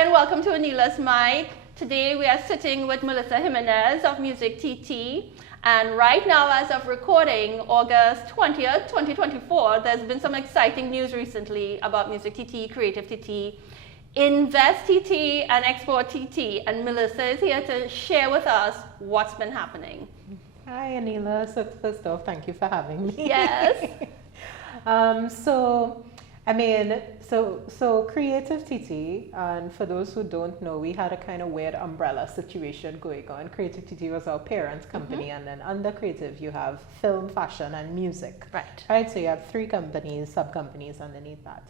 Hi and welcome to Aneela's Mic. Today we are sitting with Melissa Jiménez of Music TT. And right now, as of recording, August 20th, 2024, there's been some exciting news recently about Music TT, Creative TT, Invest TT, and Export TT. And Melissa is here to share with us what's been happening. Hi, Aneela. So first off, thank you for having me. Yes. So Creative TT, and for those who don't know, we had a kind of weird umbrella situation going on. Creative TT was our parent company, and then under Creative you have film, fashion, and music. Right. So you have three companies, sub-companies underneath that.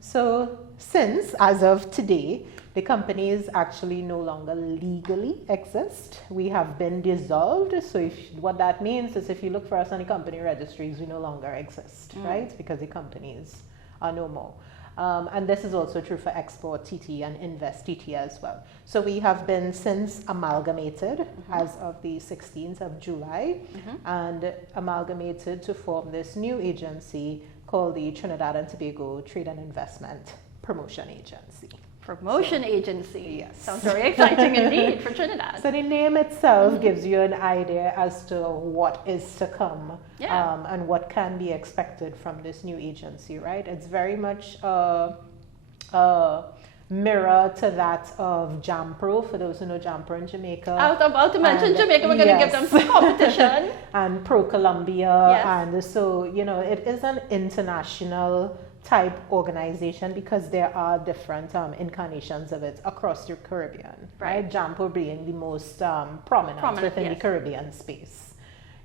So since, as of today, the companies actually no longer legally exist. We have been dissolved. So what that means is if you look for us on the company registries, we no longer exist, right? Because the companies are no more. And this is also true for Export TT and Invest TT as well. So we have been since amalgamated as of the 16th of July and amalgamated to form this new agency called the Trinidad and Tobago Trade and Investment Promotion Agency. Agency. Yes. Sounds very exciting indeed for Trinidad. So the name itself gives you an idea as to what is to come and what can be expected from this new agency, right? It's very much a mirror to that of JamPro, for those who know JamPro in Jamaica. I was about to mention Jamaica, we're going to give them some competition. And Pro Colombia, and so, you know, it is an international type organization because there are different incarnations of it across the Caribbean, right? JamPro being the most prominent within the Caribbean space.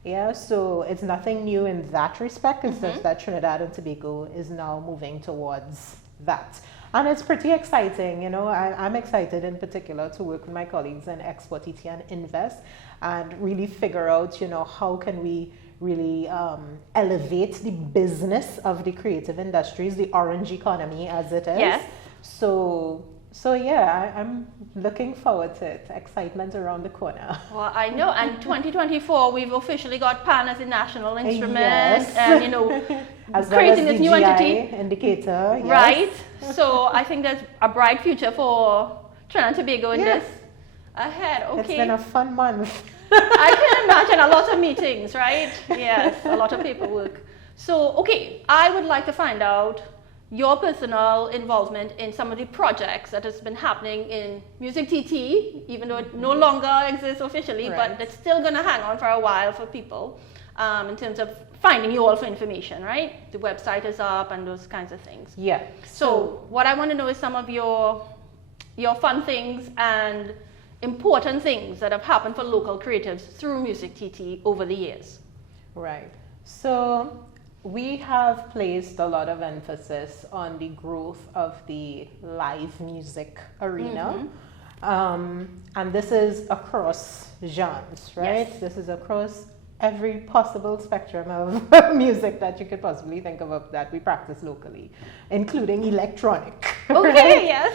Yeah, so it's nothing new in that respect. It's just that Trinidad and Tobago is now moving towards that. And it's pretty exciting, you know. I'm excited in particular to work with my colleagues in Export TT and Invest and really figure out, you know, how can we really elevate the business of the creative industries, the orange economy as it is. Yes. So yeah, I'm looking forward to it. Excitement around the corner. Well, I know. And 2024, we've officially got PAN as a national instrument, yes. and you know, as creating well as this the new GI entity, indicator. Yes. right? So I think there's a bright future for Trinidad and Tobago in this ahead. Okay. It's been a fun month. I can imagine a lot of meetings, right? Yes, a lot of paperwork. So, okay, I would like to find out your personal involvement in some of the projects that has been happening in Music TT, even though it no longer exists officially, but it's still going to hang on for a while for people in terms of finding you all for information, right? The website is up and those kinds of things. Yeah. So what I want to know is some of your fun things and important things that have happened for local creatives through Music TT over the years. Right. So we have placed a lot of emphasis on the growth of the live music arena. And this is across genres, right? Yes. This is across every possible spectrum of music that you could possibly think of that we practice locally, including electronic. Okay, yes.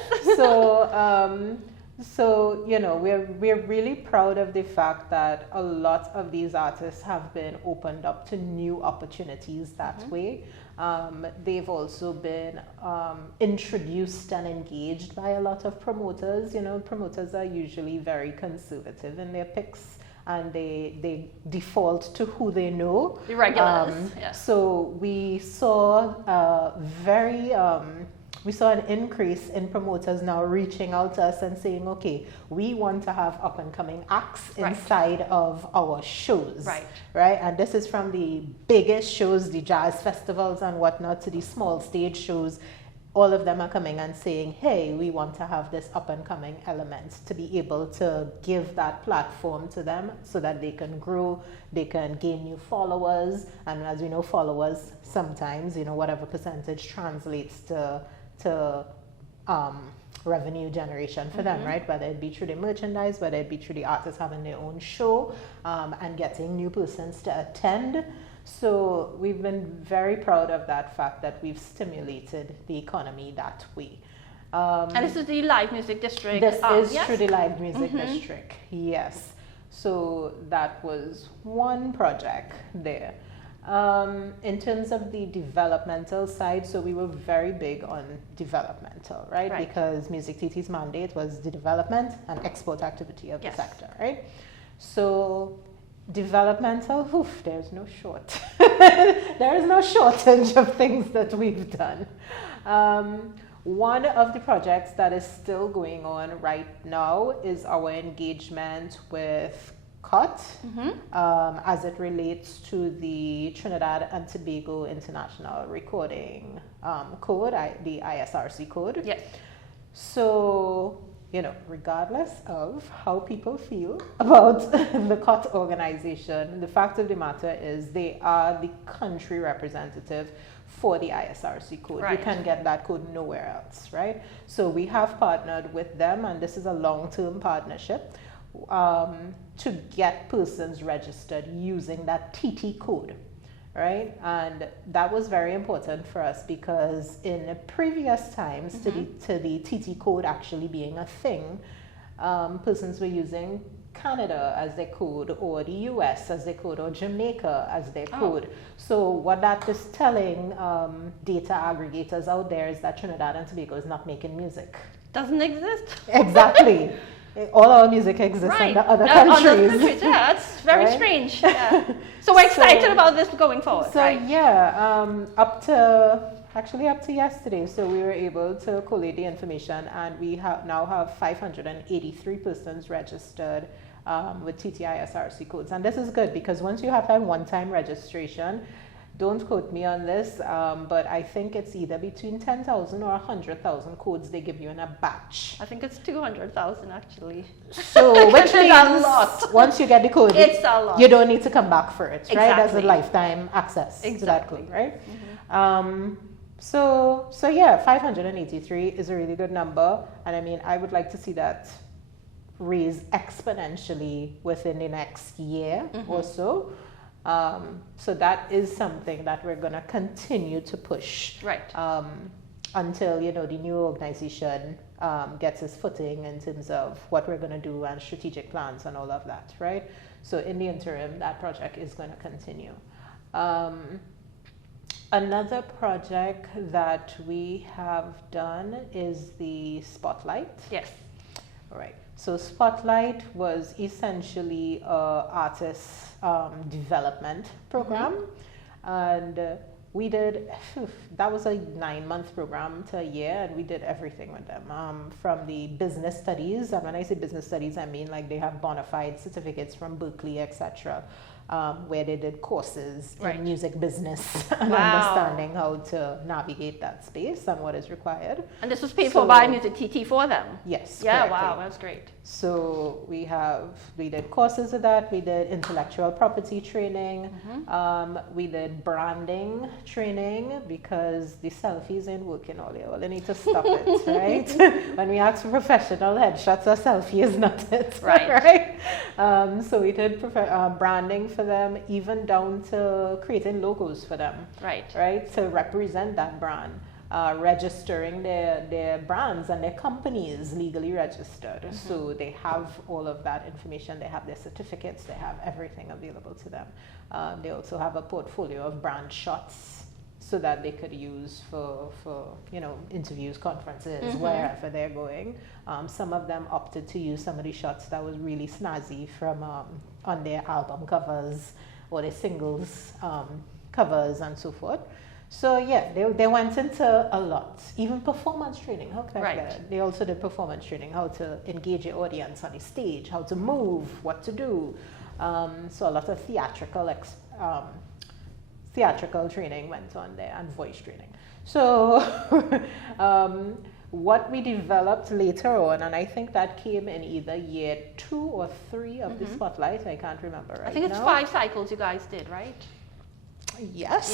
So, you know, we're really proud of the fact that a lot of these artists have been opened up to new opportunities that way. They've also been introduced and engaged by a lot of promoters. You know, promoters are usually very conservative in their picks and they default to who they know. The regulars, So we saw we saw an increase in promoters now reaching out to us and saying, okay, we want to have up and coming acts inside of our shows. Right. And this is from the biggest shows, the jazz festivals and whatnot, to the small stage shows. All of them are coming and saying, hey, we want to have this up and coming element to be able to give that platform to them so that they can grow, they can gain new followers. And as we know, followers sometimes, you know, whatever percentage translates to revenue generation for them, right? Whether it be through the merchandise, whether it be through the artists having their own show and getting new persons to attend. So we've been very proud of that fact that we've stimulated the economy that way. And this is the Live Music District. This is through the Live Music District, yes. So that was one project there. In terms of the developmental side, so we were very big on developmental, right? Because Music TT's mandate was the development and export activity of the sector, right? So developmental, there's no there is no shortage of things that we've done. One of the projects that is still going on right now is our engagement with COT as it relates to the Trinidad and Tobago International Recording Code, the ISRC code. Yes. So, regardless of how people feel about the COT organization, the fact of the matter is they are the country representative for the ISRC code. You can get that code nowhere else, right? So we have partnered with them, and this is a long-term partnership, to get persons registered using that TT code, right? And that was very important for us because in previous times, to the TT code actually being a thing, persons were using Canada as their code, or the US as their code, or Jamaica as their code. So what that is telling data aggregators out there is that Trinidad and Tobago is not making music. Doesn't exist. Exactly. All our music exists under other countries. Yeah, it's very strange. Yeah. So we're excited about this going forward. So up to yesterday, so we were able to collate the information, and we now have 583 persons registered with TTISRC codes. And this is good because once you have that one-time registration, don't quote me on this, but I think it's either between 10,000 or 100,000 codes they give you in a batch. I think it's 200,000 actually. So which means a lot. Once you get the code, it's a lot. You don't need to come back for it, right? Exactly. That's a lifetime access to that code, right? So 583 is a really good number, and I mean I would like to see that raise exponentially within the next year or so. So that is something that we're going to continue to push until the new organization gets its footing in terms of what we're going to do and strategic plans and all of that, right? So in the interim, that project is going to continue. Another project that we have done is the Spotlight. Yes. All right. So Spotlight was essentially an artist development program, and we did, that was a 9-month program to a year, and we did everything with them, from the business studies, and when I say business studies, I mean like they have bona fide certificates from Berkeley, etc., where they did courses in music business and understanding how to navigate that space and what is required. And this was paid for by Music TT for them? Yes. Yeah, correctly. wow, that's great. So we did courses of that, we did intellectual property training, we did branding training, because the selfies ain't working all year. Well, they need to stop it, right? When we ask for professional headshots, a selfie is not it, right? So we did branding for them, even down to creating logos for them, right? To represent that brand. Registering their brands and their companies legally registered. So they have all of that information, they have their certificates, they have everything available to them. They also have a portfolio of brand shots so that they could use for interviews, conferences, wherever they're going. Some of them opted to use some of the shots that was really snazzy from on their album covers or their singles covers and so forth. So they went into a lot, even performance training. How can I forget it? They also did performance training, how to engage your audience on the stage, how to move, what to do. So a lot of theatrical training went on there, and voice training. So what we developed later on, and I think that came in either year 2 or 3 of the Spotlight, I can't remember right now. I think it's 5 cycles you guys did, right? Yes.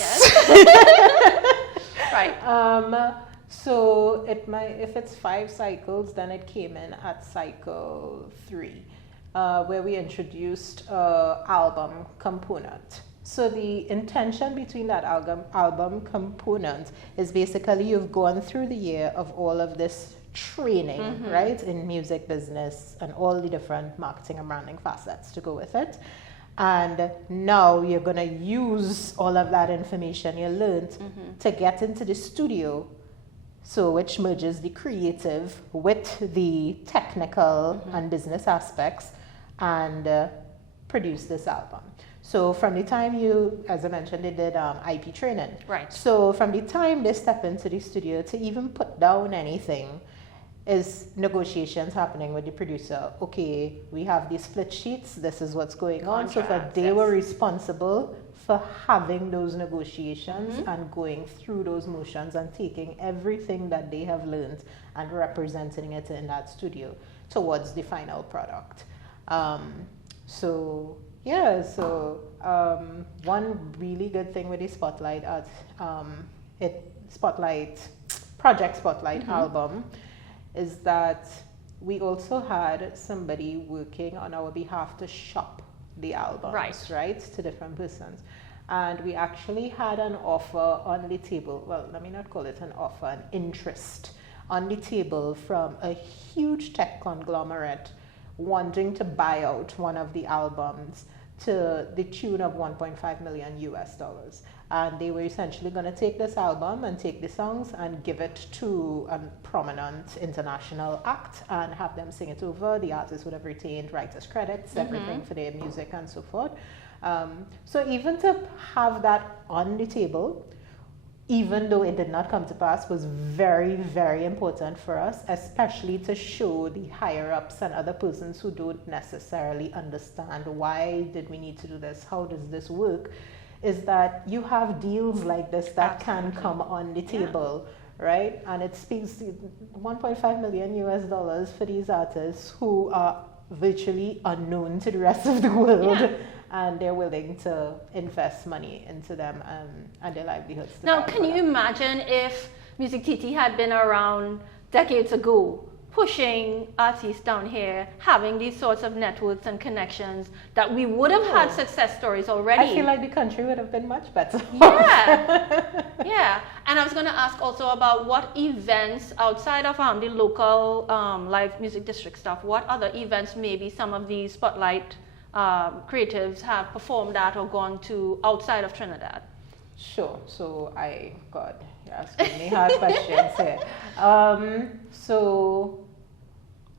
So if it's 5 cycles, then it came in at cycle 3, where we introduced album component. So the intention between that album component is basically you've gone through the year of all of this training, right, in music business and all the different marketing and branding facets to go with it. And now you're going to use all of that information you learned to get into the studio. So which merges the creative with the technical and business aspects and produce this album. So from the time you, as I mentioned, they did IP training. Right. So from the time they step into the studio to even put down anything is negotiations happening with the producer. Okay, we have these split sheets. This is what's going on. So they were responsible for having those negotiations and going through those motions and taking everything that they have learned and representing it in that studio towards the final product. One really good thing with the Spotlight Project Spotlight album is that we also had somebody working on our behalf to shop the albums, right, to different persons. And we actually had an offer on the table, well, let me not call it an offer, an interest on the table from a huge tech conglomerate wanting to buy out one of the albums to the tune of $1.5 million US. And they were essentially going to take this album and take the songs and give it to a prominent international act and have them sing it over. The artist would have retained writers' credits, everything for their music and so forth. So even to have that on the table, even though it did not come to pass, was very, very important for us, especially to show the higher-ups and other persons who don't necessarily understand why did we need to do this, how does this work, is that you have deals like this that can come on the table, right? And it speaks to $1.5 million US for these artists who are virtually unknown to the rest of the world, and they're willing to invest money into them and their livelihoods. Now, can you imagine if Music TT had been around decades ago, pushing artists down here, having these sorts of networks and connections, that we would have had success stories already? I feel like the country would have been much better. Yeah. And I was going to ask also about what events outside of the local live music district stuff, what other events maybe some of these Spotlight creatives have performed at or gone to outside of Trinidad? Sure. So you're asking me hard questions here. So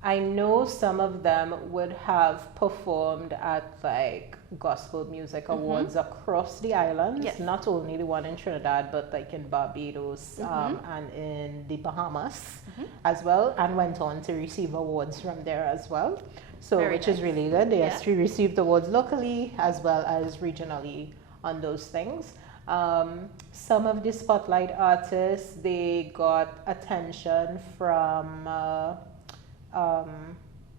I know some of them would have performed at like gospel music awards across the islands, not only the one in Trinidad, but like in Barbados and in the Bahamas as well, and went on to receive awards from there as well. So which is really good. They actually received awards locally as well as regionally on those things. Some of the Spotlight artists, they got attention from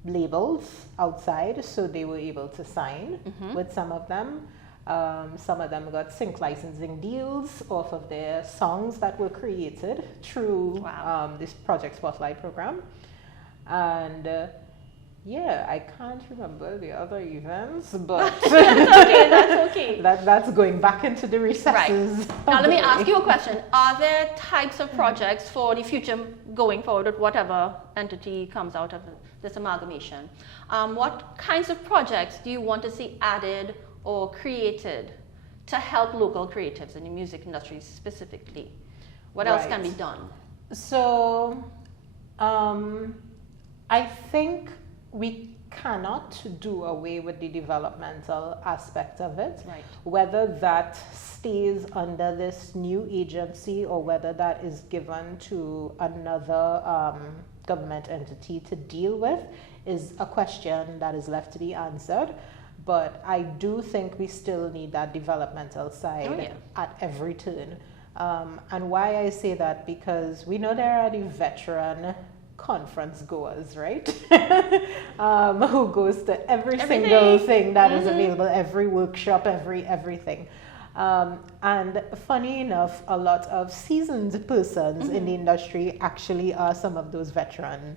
labels outside, so they were able to sign with some of them. Some of them got sync licensing deals off of their songs that were created through this Project Spotlight program. And I can't remember the other events, but that's okay. That's going back into the recesses. Right. Now let me ask you a question. Are there types of projects for the future going forward with whatever entity comes out of this amalgamation? What kinds of projects do you want to see added or created to help local creatives in the music industry specifically? What else can be done? So I think we cannot do away with the developmental aspect of it, whether that stays under this new agency or whether that is given to another government entity to deal with is a question that is left to be answered. But I do think we still need that developmental side at every turn. And why I say that, because we know there are the veteran conference goers, right? Who goes to every single thing that is available, every workshop, everything. And funny enough, a lot of seasoned persons in the industry actually are some of those veteran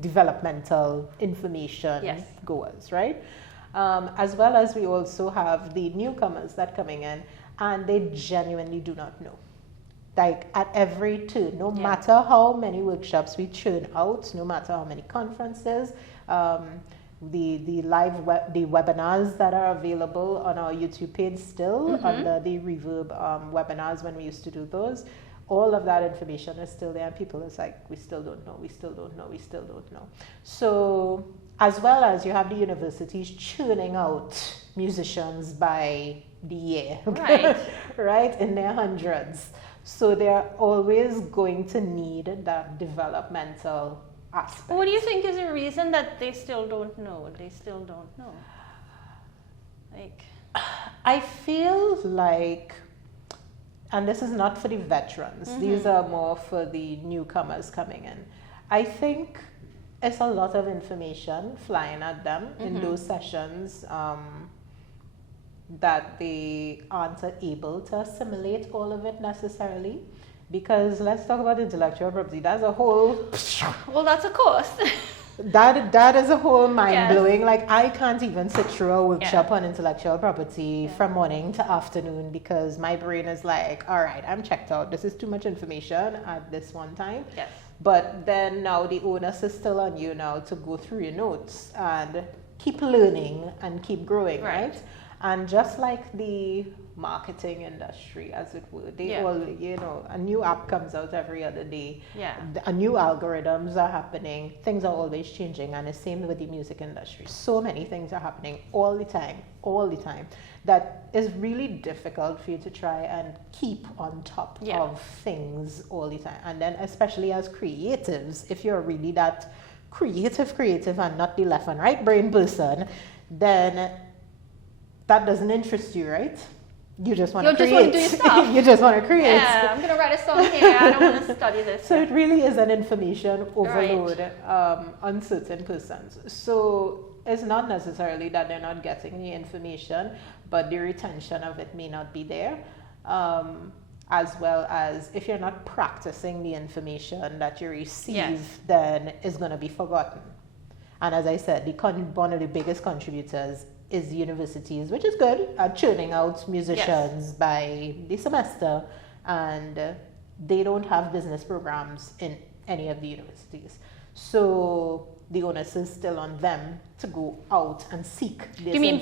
developmental information goers, right? As well as we also have the newcomers that are coming in, and they genuinely do not know. Like at every turn, no matter how many workshops we churn out, no matter how many conferences, the webinars that are available on our YouTube page still under the Reverb webinars when we used to do those. All of that information is still there, and people is like, we still don't know, we still don't know, we still don't know. So as well as you have the universities churning out musicians by the year, Right. right, in their hundreds. So they're always going to need that developmental aspect. What do you think is the reason that they still don't know? They still don't know. Like, I feel like, and this is not for the veterans, these are more for the newcomers coming in. I think it's a lot of information flying at them in those sessions that they aren't able to assimilate all of it necessarily. Because let's talk about intellectual property. That's a whole... well, that's a course. That is a whole mind-blowing. Like, I can't even sit through a workshop on intellectual property from morning to afternoon because my brain is like, all right, I'm checked out. This is too much information at this one time. Yes. But then now the onus is still on you now to go through your notes and keep learning and keep growing, right? And just like the marketing industry, as it were, they all, you know, a new app comes out every other day. A new algorithms are happening. Things are always changing, and the same with the music industry. So many things are happening all the time, that is really difficult for you to try and keep on top of things all the time. And then especially as creatives, if you're really that creative and not the left and right brain person, then that doesn't interest you, right? You just want to create. You just want to do your stuff. You just want to create. Yeah, I'm going to write a song here. I don't want to study this. So it really is an information overload on certain persons. So it's not necessarily that they're not getting the information, but the retention of it may not be there. As well as if you're not practicing the information that you receive, then it's going to be forgotten. And as I said, one of the biggest contributors is universities, which is good at churning out musicians by the semester, and they don't have business programs in any of the universities. So the onus is still on them to go out and seek this information. You mean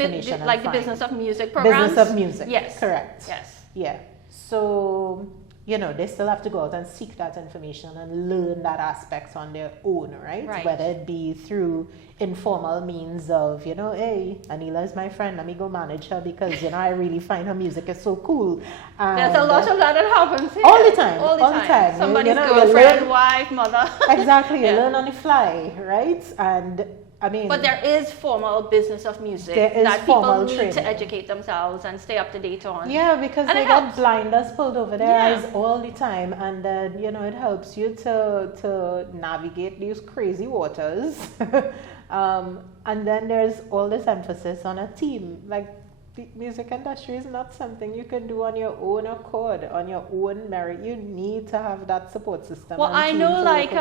the business of music programs? Business of music, yes. Correct. Yes. Yeah. So, you know, they still have to go out and seek that information and learn that aspect on their own, right? Whether it be through informal means of, you know, hey, Aneela is my friend, let me go manage her because, you know, I really find her music is so cool. And there's a lot of that happens here. All the time. Somebody's girlfriend, wife, mother. Exactly, you learn on the fly, right? And I mean, but there is formal business of music that people need to educate themselves and stay up to date on. Yeah, because they got blinders pulled over their eyes all the time, and then, you know, it helps you to navigate these crazy waters. And then there's all this emphasis on a team. Like, the music industry is not something you can do on your own accord, on your own merit. You need to have that support system. Well, I know, like,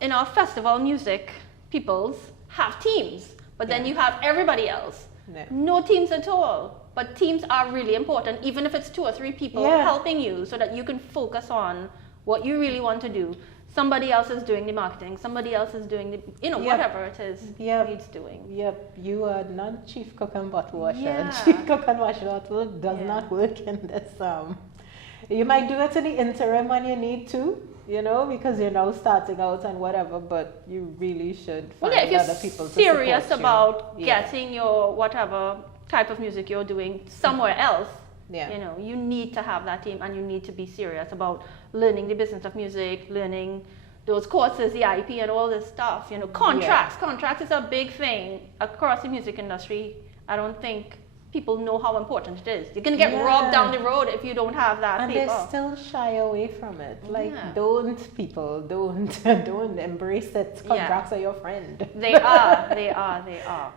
in our festival music, peoples have teams, but then you have everybody else. No teams at all. But teams are really important, even if it's 2 or 3 people helping you, so that you can focus on what you really want to do. Somebody else is doing the marketing, somebody else is doing the, you know, whatever it is needs doing. You are not chief cook and bottle washer. Chief cook and bottle does not work in this. You might do it in the interim when you need to, you know, because you're now starting out and whatever, but you really should find if you're other people to serious support about getting your whatever type of music you're doing somewhere else, you know, you need to have that team, and you need to be serious about learning the business of music, learning those courses, the IP and all this stuff, you know. Contracts is a big thing across the music industry. I don't think people know how important it is. You're going to get robbed down the road if you don't have that and paper. they still shy away from it. Like, don't embrace it. Contracts are your friend. They are.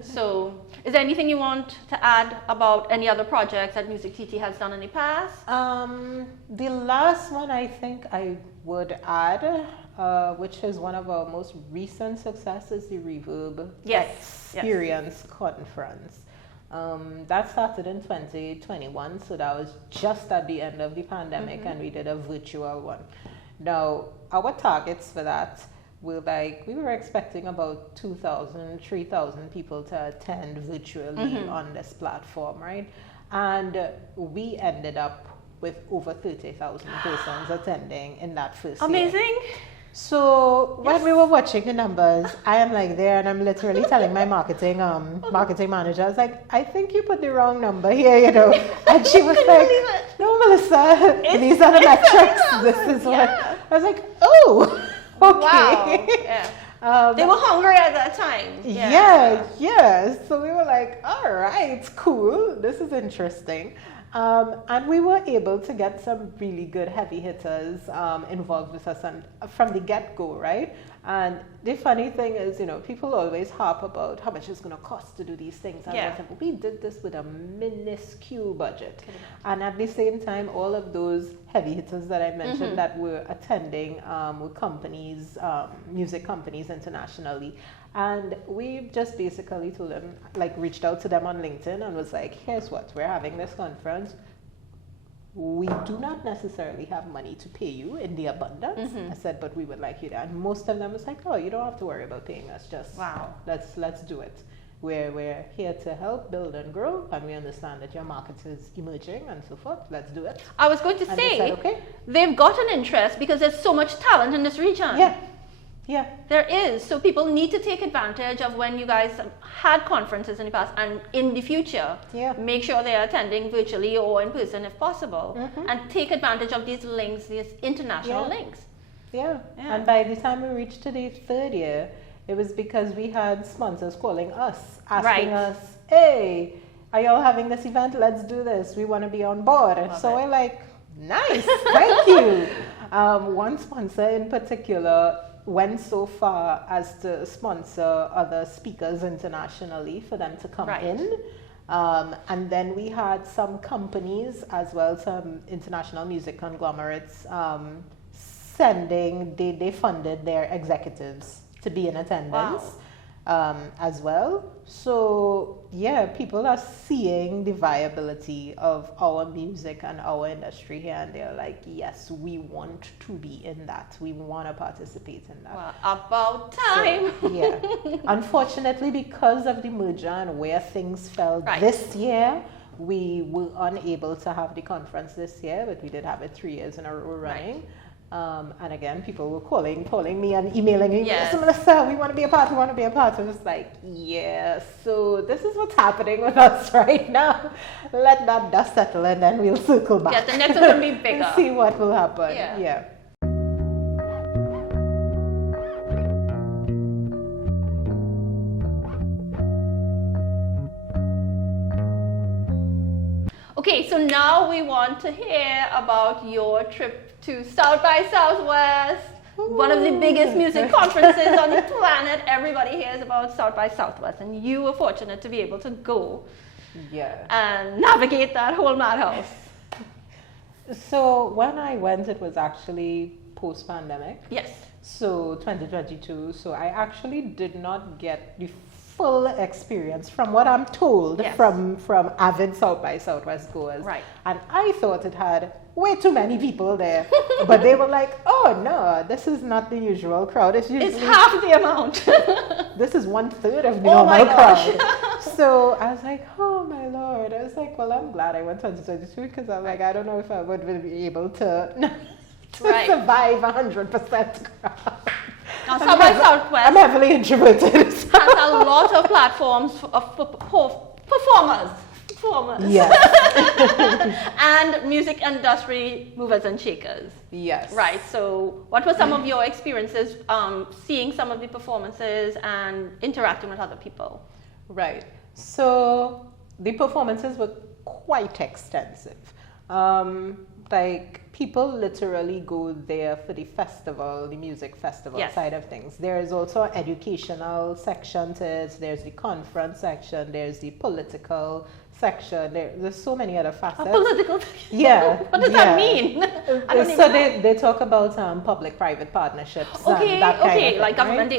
So, is there anything you want to add about any other projects that Music TT has done in the past? The last one I think I would add, which is one of our most recent successes, the RVRB Experience Conference. That started in 2021, so that was just at the end of the pandemic, and we did a virtual one. Now, our targets for that we were expecting about 2,000, 3,000 people to attend virtually on this platform, right? And we ended up with over 30,000 persons attending in that first year. Amazing. So when we were watching the numbers, I am like there and I'm literally telling my marketing manager, I was like, I think you put the wrong number here, you know. And she was like, no, Melissa, these are the metrics. This is what. I was like, oh, okay. Wow. Yeah. They were hungry at that time. Yeah. So we were like, all right, cool. This is interesting. And we were able to get some really good heavy hitters involved with us from the get-go, right? And the funny thing is, you know, people always harp about how much it's going to cost to do these things. And we did this with a minuscule budget. And at the same time, all of those heavy hitters that I mentioned that were attending were companies, music companies internationally. And we just basically told them, like reached out to them on LinkedIn and was like, here's what, we're having this conference. We do not necessarily have money to pay you in the abundance. I said, but we would like you to. And most of them was like, oh, you don't have to worry about paying us. Just let's do it. We're here to help build and grow, and we understand that your market is emerging and so forth. Let's do it. I was going to say, said, okay. They've got an interest because there's so much talent in this region. Yeah. There is. So people need to take advantage of when you guys had conferences in the past and in the future. Make sure they are attending virtually or in person if possible. And take advantage of these links, these international links. And by the time we reached to the third year, it was because we had sponsors calling us, asking us, hey, are y'all having this event? Let's do this. We want to be on board. So we're like, nice, thank you. One sponsor in particular went so far as to sponsor other speakers internationally for them to come in. And then we had some companies as well, some international music conglomerates they funded their executives to be in attendance as well. So people are seeing the viability of our music and our industry here, and they're like, yes, we want to be in that. We want to participate in that. Well, about time. So, unfortunately, because of the merger and where things fell this year, we were unable to have the conference this year, but we did have it 3 years in a row running. And again, people were calling me and emailing me, yes, Melissa, we want to be a part, I was like, so this is what's happening with us right now. Let that dust settle and then we'll circle back. The next one will be bigger. And see what will happen. Okay, so now we want to hear about your trip to South by Southwest, one of the biggest music conferences on the planet. Everybody hears about South by Southwest, and you were fortunate to be able to go and navigate that whole madhouse. So when I went, it was actually post-pandemic. Yes. So 2022. So I actually did not get the full experience from what I'm told from avid South by Southwest goers. And I thought it had way too many people there. But they were like, oh no, this is not the usual crowd. It's half the amount. This is 1/3 of the normal crowd. So I was like, oh my Lord. I was like, well, I'm glad I went 2022 because I'm like, I don't know if I would be able to survive 100% crowd. Now, South by Southwest, I'm heavily introverted. Has a lot of platforms of performers. Yes. And music industry movers and shakers. Yes. Right. So what were some of your experiences seeing some of the performances and interacting with other people? Right. So the performances were quite extensive. People literally go there for the festival, the music festival side of things. There is also an educational section to it. There's the conference section. There's the political section. There's so many other facets. Political? What does that mean? So they talk about public-private partnerships. Okay, that kind of thing, like government.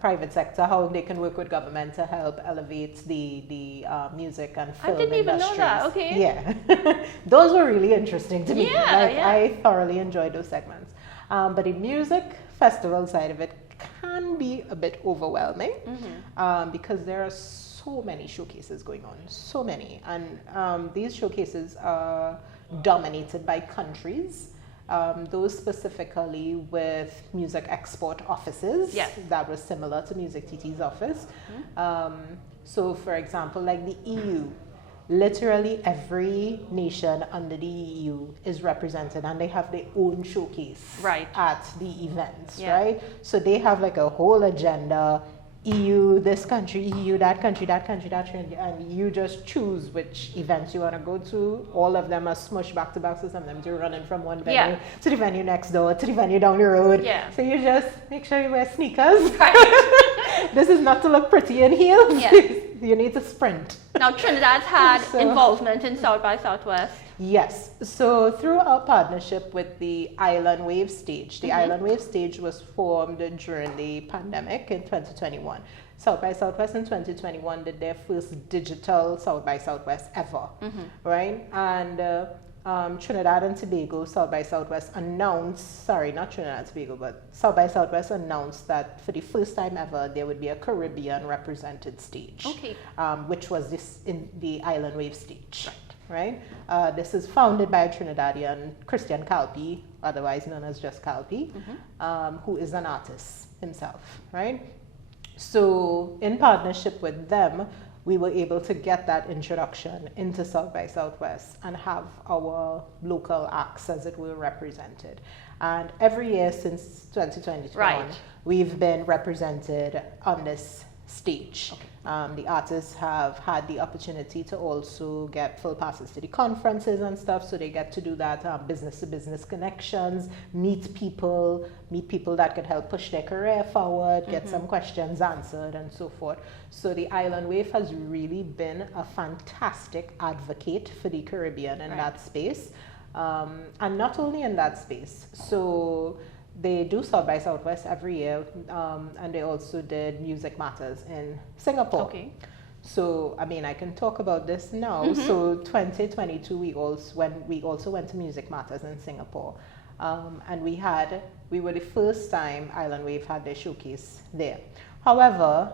Private sector, how they can work with government to help elevate the music and film I didn't even know that. Okay. Yeah, those were really interesting to me. I thoroughly enjoyed those segments. But the music festival side of it can be a bit overwhelming because there are so many showcases going on, so many. And these showcases are dominated by countries. Those specifically with music export offices. Yes. That was similar to Music TT's office. So for example, like the EU, literally every nation under the EU is represented and they have their own showcase at the events, right? So they have like a whole agenda, EU, this country, EU, that country, that country, that country, and you just choose which events you want to go to. All of them are smushed back to back, so sometimes you're running from one venue to the venue next door, to the venue down the road. So you just make sure you wear sneakers. This is not to look pretty in heels. You need to sprint. Now Trinidad's had involvement in South by Southwest. Yes. So through our partnership with the Island Wave Stage, the Island Wave Stage was formed during the pandemic in 2021. South by Southwest in 2021 did their first digital South by Southwest ever, right? And Trinidad and Tobago, South by Southwest announced, sorry, not Trinidad and Tobago, but South by Southwest announced that for the first time ever, there would be a Caribbean represented stage, which was this in the Island Wave Stage, right? This is founded by a Trinidadian, Christian Calpi, otherwise known as just Calpi, who is an artist himself, right? So in partnership with them, we were able to get that introduction into South by Southwest and have our local acts, as it were, represented. And every year since 2021, we've been represented on this stage. The artists have had the opportunity to also get full passes to the conferences and stuff, so they get to do that business-to-business connections, meet people that could help push their career forward, get some questions answered, and so forth. So the Island Wave has really been a fantastic advocate for the Caribbean in that space, and not only in that space. So they do South by Southwest every year, and they also did Music Matters in Singapore. So, I mean, I can talk about this now. So 2022, we also went to Music Matters in Singapore. And we were the first time Island Wave had their showcase there. However,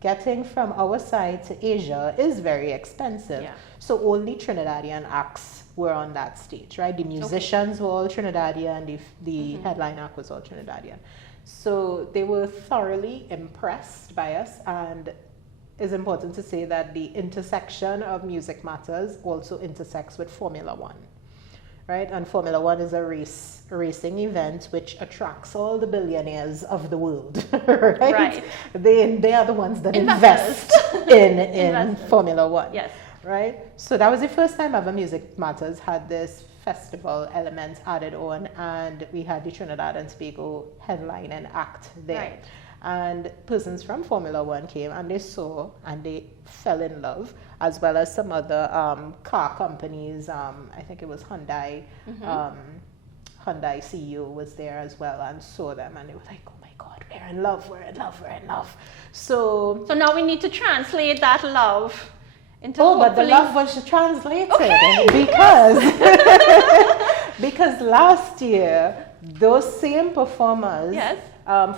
getting from our side to Asia is very expensive. So only Trinidadian acts were on that stage, right? The musicians were all Trinidadian, the headline act was all Trinidadian. So they were thoroughly impressed by us, and it's important to say that the intersection of Music Matters also intersects with Formula One, right? And Formula One is a racing event which attracts all the billionaires of the world, right? They are the ones that invest in Formula One. Right? So that was the first time ever Music Matters had this festival element added on, and we had the Trinidad and Tobago headline and act there. And persons from Formula One came and they saw and they fell in love, as well as some other car companies. I think it was Hyundai. Hyundai CEO was there as well and saw them, and they were like, oh my God, we're in love, we're in love, we're in love. So now we need to translate that love. But the love was translated because last year those same performers,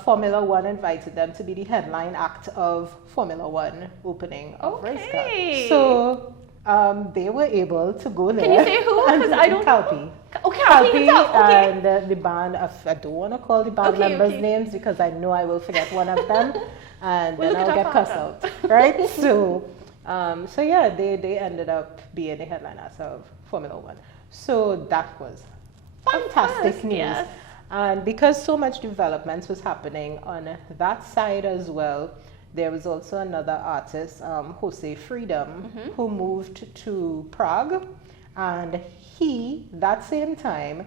Formula One invited them to be the headline act of Formula One opening of Race Car. So they were able to go there. Can you say who? Because I don't know. Calpi and the band. I don't want to call the band members' names because I know I will forget one of them, and then I'll get cussed out, right? So yeah, they ended up being the headliners of Formula One. So that was fantastic news. And because so much development was happening on that side as well, there was also another artist, Jose Freedom, who moved to Prague. And that same time,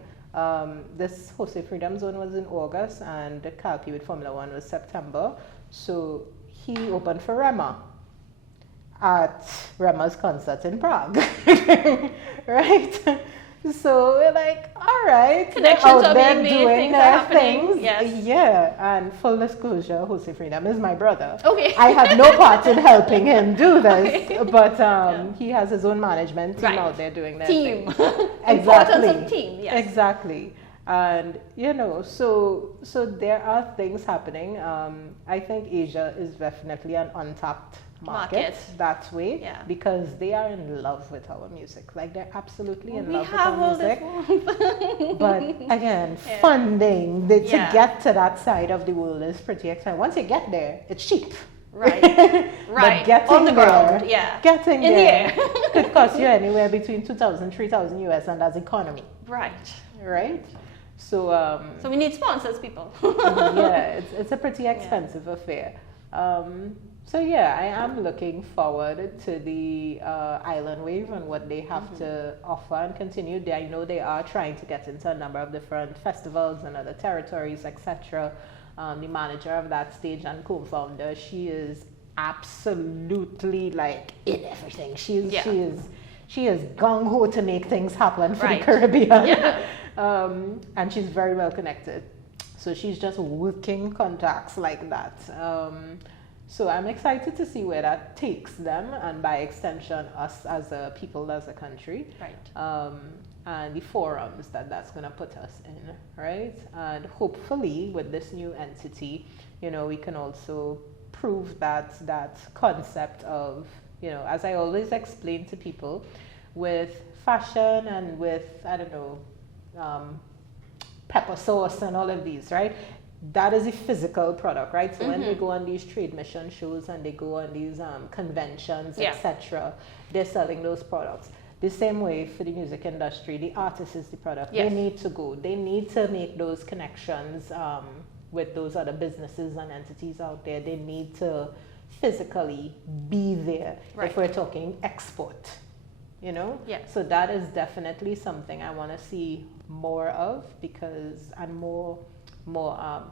this Jose Freedom Zone was in August, and the Calpi with Formula One was September. So he opened for Rema at Rema's concert in Prague, right? So we're like, all right, connections out there doing their things. And full disclosure, Jose Freedom is my brother. I had no part in helping him do this, but he has his own management team out there doing their thing. Importance of team, Exactly. And so there are things happening. I think Asia is definitely an untapped market that way, because they are in love with our music. Like, they're absolutely in love with our music. But again, funding to get to that side of the world is pretty expensive. Once you get there, it's cheap. Right. But getting on the ground, getting in there could cost you anywhere between 2,000, 3,000 US, and that's economy. Right. So we need sponsors, people. It's a pretty expensive affair. So I am looking forward to the Island Wave and what they have to offer and continue. I know they are trying to get into a number of different festivals and other territories, etc. The manager of that stage and co-founder, she is absolutely like in everything. She is gung-ho to make things happen for the Caribbean. And she's very well connected. So she's just working contacts like that. So I'm excited to see where that takes them, and by extension, us as a people, as a country. And the forums that's going to put us in, right? And hopefully with this new entity, we can also prove that concept of, as I always explain to people, with fashion and with, pepper sauce and all of these, right? That is a physical product, right? So when they go on these trade mission shows and they go on these conventions, etc., they're selling those products. The same way for the music industry, the artist is the product. They need to go. They need to make those connections with those other businesses and entities out there. They need to physically be there if we're talking export, So that is definitely something I want to see more of, and more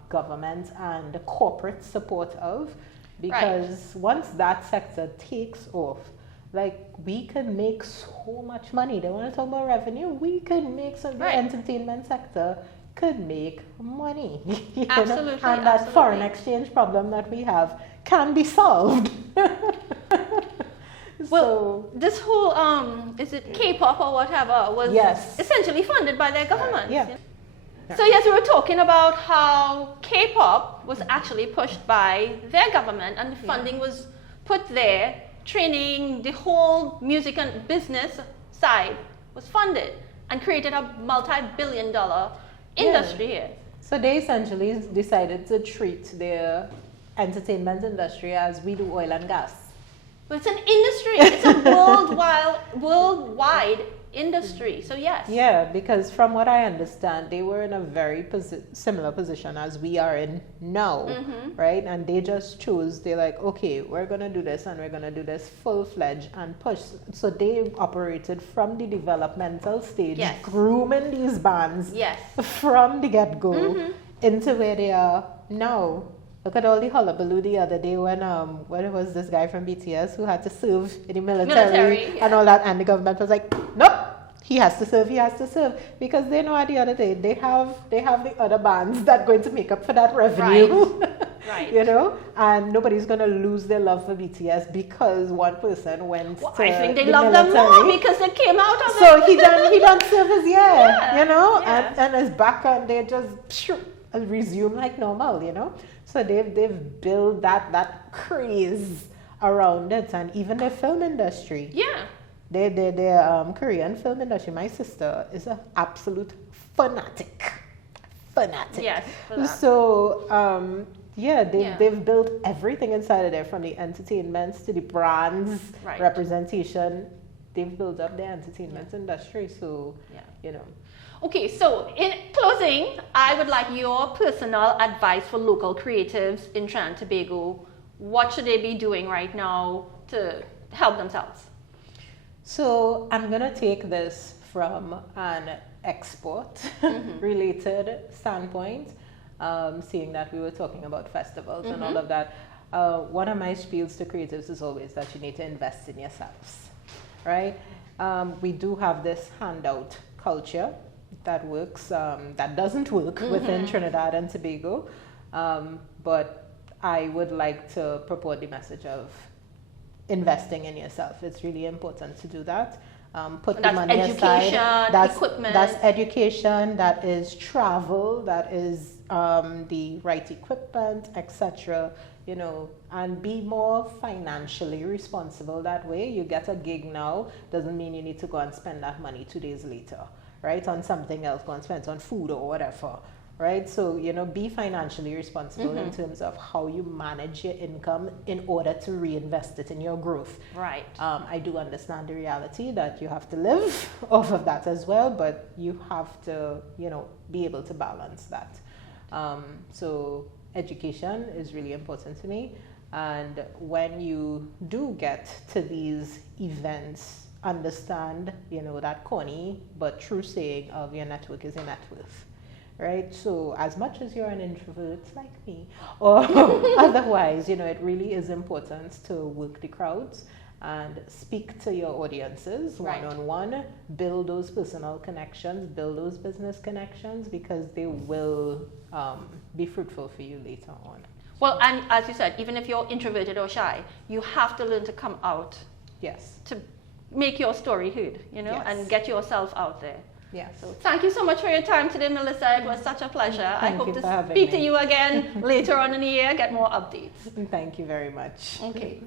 government and corporate support of, because once that sector takes off, like, we can make so much money. They want to talk about revenue. We could make the entertainment sector could make money. Absolutely. And that foreign exchange problem that we have can be solved. Well, this whole is it K-pop or whatever was essentially funded by their government. So yes, we were talking about how K-pop was actually pushed by their government, and the funding was put there. Training, the whole music and business side was funded and created a multi-billion-dollar industry here. So they essentially decided to treat their entertainment industry as we do oil and gas. But it's an industry. It's a worldwide industry. So yes. Yeah, because from what I understand, they were in a very similar position as we are in now, right? And they just chose, they're like, okay, we're going to do this, and we're going to do this full-fledged and push. So they operated from the developmental stage, grooming these bands from the get-go into where they are now. Look at all the hullabaloo the other day when what was this guy from BTS who had to serve in the military and all that, and the government was like, nope, he has to serve, because they know at the other day they have the other bands that are going to make up for that revenue. And nobody's going to lose their love for BTS because one person went to I think they the love military. them more because they came out of so he done serve his year, and is back, and they just resume like normal, So they've built that craze around it, and even the film industry. The Korean film industry. My sister is an absolute fanatic. Yes. So they've built everything inside of there, from the entertainment to the brands, representation. They've built up the entertainment industry. So Okay, so in closing, I would like your personal advice for local creatives in Trinidad and Tobago. What should they be doing right now to help themselves? So I'm going to take this from an export related standpoint, seeing that we were talking about festivals and all of that. One of my spiels to creatives is always that you need to invest in yourselves, right? We do have this handout culture that works, that doesn't work within Trinidad and Tobago, but I would like to purport the message of investing in yourself. It's really important to do that. put the That's money education, aside. equipment. That's education, that is travel, that is the right equipment, etc. You know, and be more financially responsible that way. You get a gig now, doesn't mean you need to go and spend that money 2 days later, right? On something else, go and spend it on food or whatever. Right, so you know, be financially responsible in terms of how you manage your income in order to reinvest it in your growth. Right. I do understand the reality that you have to live off of that as well, but you have to, you know, be able to balance that. So education is really important to me, and when you do get to these events, understand, you know, that corny but true saying of your network is your net worth. Right, so as much as you're an introvert like me, or otherwise, you know, it really is important to work the crowds and speak to your audiences one-on-one, build those personal connections, build those business connections, because they will be fruitful for you later on. Well, and as you said, even if you're introverted or shy, you have to learn to come out. Yes. To make your story heard, you know, Yes. and get yourself out there. Yes. So thank you so much for your time today, Melissa. It was such a pleasure. I hope to speak to me. you again later on in the year, get more updates. Thank you very much. Okay.